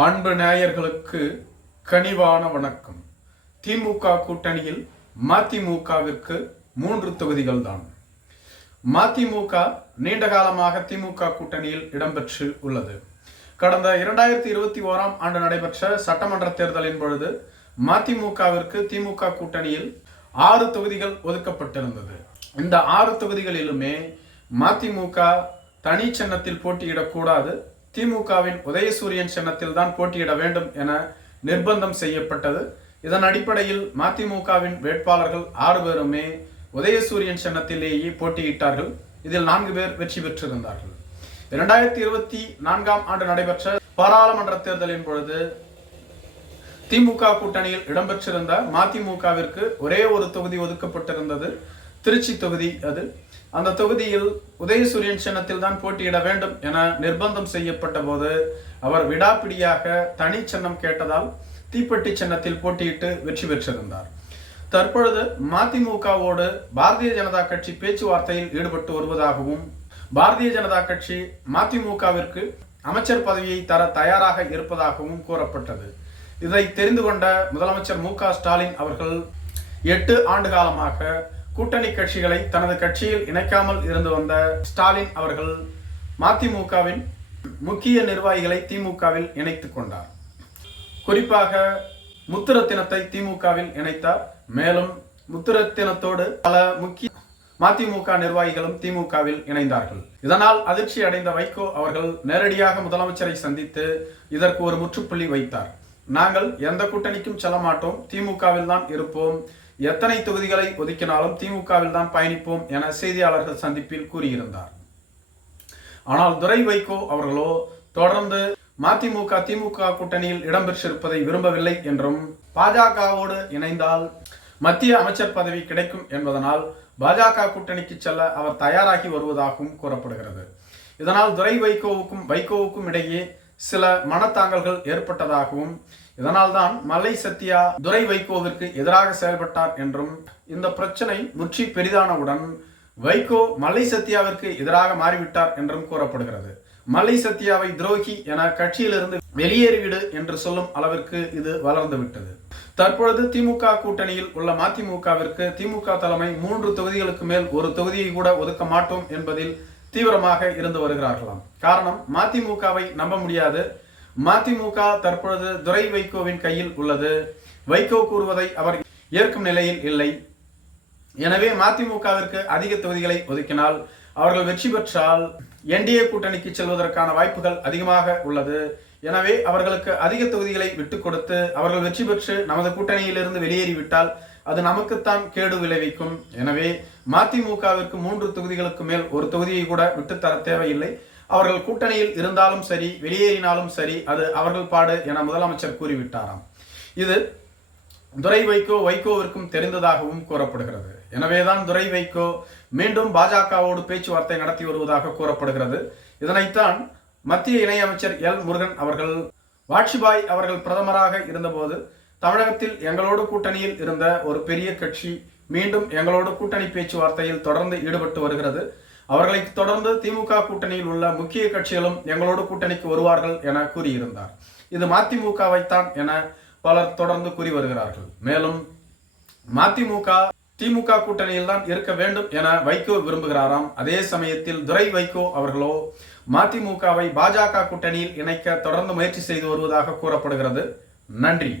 அன்பு நேயர்களுக்கு கனிவான வணக்கம். திமுக கூட்டணியில் மதிமுகவிற்கு மூன்று தொகுதிகள் தான் மதிமுக நீண்ட காலமாக திமுக கூட்டணியில் இடம்பெற்று உள்ளது. கடந்த இரண்டாயிரத்தி இருபத்தி ஓராம் ஆண்டு நடைபெற்ற சட்டமன்ற தேர்தலின் பொழுது மதிமுகவிற்கு திமுக கூட்டணியில் ஆறு தொகுதிகள் ஒதுக்கப்பட்டிருந்தது. இந்த ஆறு தொகுதிகளிலுமே மதிமுக தனி சின்னத்தில் போட்டியிடக்கூடாது திமுகவின் உதயசூரியன் சின்னத்தில் தான் போட்டியிட வேண்டும் என நிர்பந்தம் செய்யப்பட்டது. இதன் அடிப்படையில் மதிமுகவின் வேட்பாளர்கள் ஆறு பேருமே உதயசூரியன் சின்னத்திலேயே போட்டியிட்டார்கள். இதில் நான்கு பேர் வெற்றி பெற்றிருந்தார்கள். இரண்டாயிரத்தி இருபத்தி நான்காம் ஆண்டு நடைபெற்ற பாராளுமன்ற தேர்தலின் பொழுது திமுக கூட்டணியில் இடம்பெற்றிருந்த மதிமுகவிற்கு ஒரே ஒரு தொகுதி ஒதுக்கப்பட்டிருந்தது. திருச்சி தொகுதி அது. அந்த தொகுதியில் உதயசூரியன் சின்னத்தில் தான் போட்டியிட வேண்டும் என நிர்பந்தம் செய்யப்பட்ட போது அவர் விடாப்பிடியாக தனி சின்னம் கேட்டதால் தீப்பெட்டி சின்னத்தில் போட்டியிட்டு வெற்றி பெற்றிருந்தார். தற்பொழுது மதிமுகவோடு பாரதிய ஜனதா கட்சி பேச்சுவார்த்தையில் ஈடுபட்டு வருவதாகவும் பாரதிய ஜனதா கட்சி மதிமுகவிற்கு அமைச்சர் பதவியை தர தயாராக இருப்பதாகவும் கூறப்பட்டது. இதை தெரிந்து கொண்ட முதலமைச்சர் மு க ஸ்டாலின் அவர்கள் எட்டு ஆண்டு காலமாக கூட்டணி கட்சிகளை தனது கட்சியில் இணைக்காமல் இருந்து வந்த ஸ்டாலின் அவர்கள் மதிமுகவின் முக்கிய நிர்வாகிகளை திமுகவில் இணைத்து கொண்டார். குறிப்பாக முத்துரத்தினத்தை திமுகவில் இணைத்தார். மேலும் முத்துரத்தினத்தோடு பல முக்கிய மதிமுக நிர்வாகிகளும் திமுகவில் இணைந்தார்கள். இதனால் அதிர்ச்சி அடைந்த வைகோ அவர்கள் நேரடியாக முதலமைச்சரை சந்தித்து இதற்கு ஒரு முற்றுப்புள்ளி வைத்தார். நாங்கள் எந்த கூட்டணிக்கும் செல்ல மாட்டோம். திமுகவில் தான் இருப்போம். எத்தனை தொகுதிகளை ஒதுக்கினாலும் திமுகவில் தான் பயணிப்போம் என செய்தியாளர்கள் சந்திப்பில் கூறியிருந்தார். ஆனால் துரை வைகோ அவர்களோ தொடர்ந்து மதிமுக திமுக கூட்டணியில் இடம்பெற்றிருப்பதை விரும்பவில்லை என்றும் பாஜகவோடு இணைந்தால் மத்திய அமைச்சர் பதவி கிடைக்கும் என்பதனால் பாஜக கூட்டணிக்கு செல்ல அவர் தயாராகி வருவதாகவும் கூறப்படுகிறது. இதனால் துரை வைகோவுக்கும் வைகோவுக்கும் இடையே சில மனத்தாங்கல்கள் ஏற்பட்டதாகவும் இதனால்தான் மலை சத்யா துரை வைகோவிற்கு எதிராக செயல்பட்டார் என்றும் இந்த பிரச்சனை முற்றி பெரிதானவுடன் வைகோ மலை சத்யாவிற்கு எதிராக மாறிவிட்டார் என்றும் கூறப்படுகிறது. மலை சத்யாவை துரோகி என கட்சியிலிருந்து வெளியேறிவிடு என்று சொல்லும் அளவிற்கு இது வளர்ந்து விட்டது தற்பொழுது திமுக கூட்டணியில் உள்ள மதிமுகவிற்கு திமுக தலைமை மூன்று தொகுதிகளுக்கு மேல் ஒரு தொகுதியை கூட ஒதுக்க மாட்டோம் என்பதில் தீவிரமாக இருந்து வருகிறார்களாம். காரணம் மதிமுகவை நம்ப முடியாது. மதிமுக தற்பொழுது துரை வைகோவின் கையில் உள்ளது. வைகோ கூறுவதை அவர் ஏற்கும் நிலையில் இல்லை. எனவே மதிமுகவிற்கு அதிக தொகுதிகளை ஒதுக்கினால் அவர்கள் வெற்றி பெற்றால் என்டிஏ கூட்டணிக்கு செல்வதற்கான வாய்ப்புகள் அதிகமாக உள்ளது. எனவே அவர்களுக்கு அதிக தொகுதிகளை விட்டு கொடுத்து அவர்கள் வெற்றி பெற்று நமது கூட்டணியிலிருந்து வெளியேறிவிட்டால் அது நமக்குத்தான் கேடு விளைவிக்கும். எனவே மதிமுகவிற்கு மூன்று தொகுதிகளுக்கு மேல் ஒரு தொகுதியை கூட விட்டுத்தர தேவையில்லை. அவர்கள் கூட்டணியில் இருந்தாலும் சரி வெளியேறினாலும் சரி அது அவர்கள் பாடு என முதலமைச்சர் கூறிவிட்டாராம். இது துரை வைகோ வைகோவிற்கும் தெரிந்ததாகவும் கூறப்படுகிறது. எனவேதான் துரை வைகோ மீண்டும் பாஜகவோடு பேச்சுவார்த்தை நடத்தி வருவதாக கூறப்படுகிறது. இதனைத்தான் மத்திய இணையமைச்சர் எல் முருகன் அவர்கள் வாட்சிபாய் அவர்கள் பிரதமராக இருந்தபோது தமிழகத்தில் எங்களோடு கூட்டணியில் இருந்த ஒரு பெரிய கட்சி மீண்டும் எங்களோடு கூட்டணி பேச்சுவார்த்தையில் தொடர்ந்து ஈடுபட்டு வருகிறது. அவர்களை தொடர்ந்து திமுக கூட்டணியில் உள்ள முக்கிய கட்சிகளும் எங்களோடு கூட்டணிக்கு வருவார்கள் என கூறியிருந்தார். இது மதிமுகவைத்தான் என பலர் தொடர்ந்து கூறி வருகிறார்கள். மேலும் மதிமுக திமுக கூட்டணியில் தான் இருக்க வேண்டும் என வைகோ விரும்புகிறாராம். அதே சமயத்தில் துரை வைகோ அவர்களோ மதிமுகவை பாஜக கூட்டணியில் இணைக்க தொடர்ந்து முயற்சி செய்து வருவதாக கூறப்படுகிறது. நன்றி.